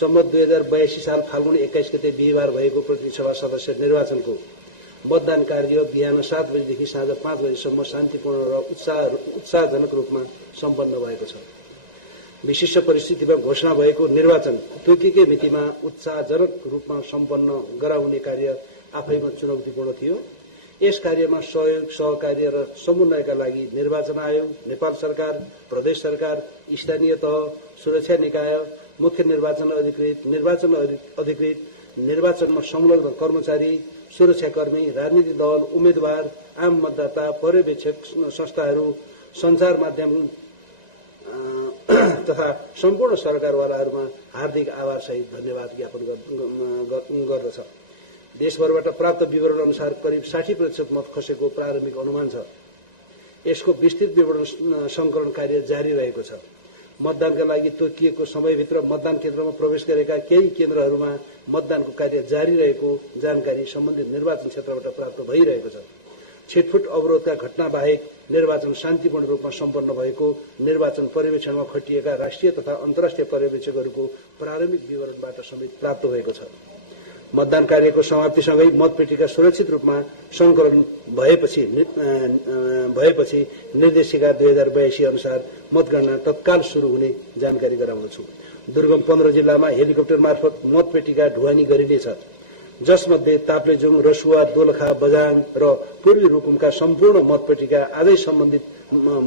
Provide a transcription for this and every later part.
सम्मत 2082 साल फाल्गुन 21 गते बिहिबार भएको प्रतिनिधि सभा सदस्य निर्वाचनको मतदान कार्य बिहान 7 बजेदेखि साँझ 5 बजेसम्म शान्तिपूर्ण र उत्साहजनक रूपमा सम्पन्न भएको छ। विशिष्ट परिस्थितिमा घोषणा भएको निर्वाचन तोकिएकै मितिमा उत्साहजनक रूपमा सम्पन्न गराउने कार्य आफैमा चुनौतीपूर्ण थियो। यस कार्यमा सहयोग, सहकार्य र समन्वयका लागि निर्वाचन आयोग, नेपाल सरकार, प्रदेश सरकार, स्थानीय तह, सुरक्षा निकाय, मुख्य निर्वाचन अधिकृत, निर्वाचनमा संलग्न कर्मचारी, सुरक्षाकर्मी, राजनीतिक दल, उम्मेद्वार, आम मतदाता, पर्यवेक्षक संस्थाहरू, सञ्चार माध्यम तथा सम्पूर्ण सरकारवालाहरूमा हार्दिक आभारसहित धन्यवाद ज्ञापन गर्दछ। देशभरबाट प्राप्त विवरण अनुसार करिब 60% मत खसेको प्रारम्भिक अनुमान छ। यसको विस्तृत विवरण संकलन कार्य जारी रहेको छ। मतदानका लागि तोकिएको समयभित्र मतदान केन्द्रमा प्रवेश गरेका केही केन्द्रहरूमा मतदानको कार्य जारी रहेको जानकारी सम्बन्धित निर्वाचन क्षेत्रबाट प्राप्त भइरहेको छ। छिटफुट अवरोधका घटना बाहेक निर्वाचन शान्तिपूर्ण रूपमा सम्पन्न भएको निर्वाचन पर्यवेक्षणमा खटिएका राष्ट्रिय तथा अन्तर्राष्ट्रिय पर्यवेक्षकहरूको प्रारम्भिक विवरणबाट समेत प्राप्त भएको छ। मतदान कार्यको समाप्तिसँगै मतपेटिका सुरक्षित रूपमा संकलन भएपछि निर्देशिका 2082 अनुसार मतगणना तत्काल शुरू हुने जानकारी गराउनेछु। दुर्गम 15 जिल्लामा हेलिकप्टर मार्फत मतपेटिका ढुवानी गरिनेछ, जसमध्ये ताप्लेजुङ, रसुवा, दोलखा, बझाङ र पूर्वी रुकुमका सम्पूर्ण मतपेटिका आजै सम्बन्धित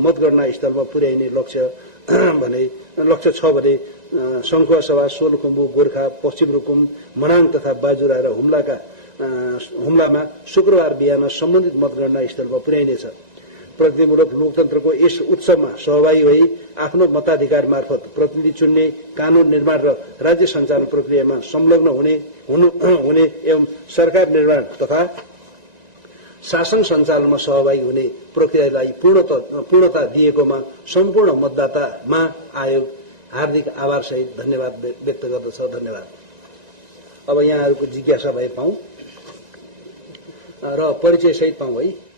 मतगणना स्थलमा पुर्याइने लक्ष्य छ भने सङ्खुवासभा, सोलुखुम्बु, गोर्खा, पश्चिम रुकुम, मनाङ तथा बाजुरा र हुम्लामा शुक्रबार बिहान सम्बन्धित मतगणना स्थलमा पुर्याइनेछ। प्रतिनिधिमूलक लोकतन्त्रको यस उत्सवमा सहभागी भई आफ्नो मताधिकार मार्फत प्रतिनिधि चुन्ने, कानून निर्माण र राज्य सञ्चालन प्रक्रियामा संलग्न हुने एवं सरकार निर्माण तथा शासन सञ्चालनमा सहभागी हुने प्रक्रियालाई पूर्णता दिएकोमा सम्पूर्ण मतदातामा आयोग हार्दिक आभारसहित धन्यवाद व्यक्त गर्दछ। धन्यवाद। अब यहाँहरूको जिज्ञासा भए पाऊँ र परिचय सहित पाऊँ है।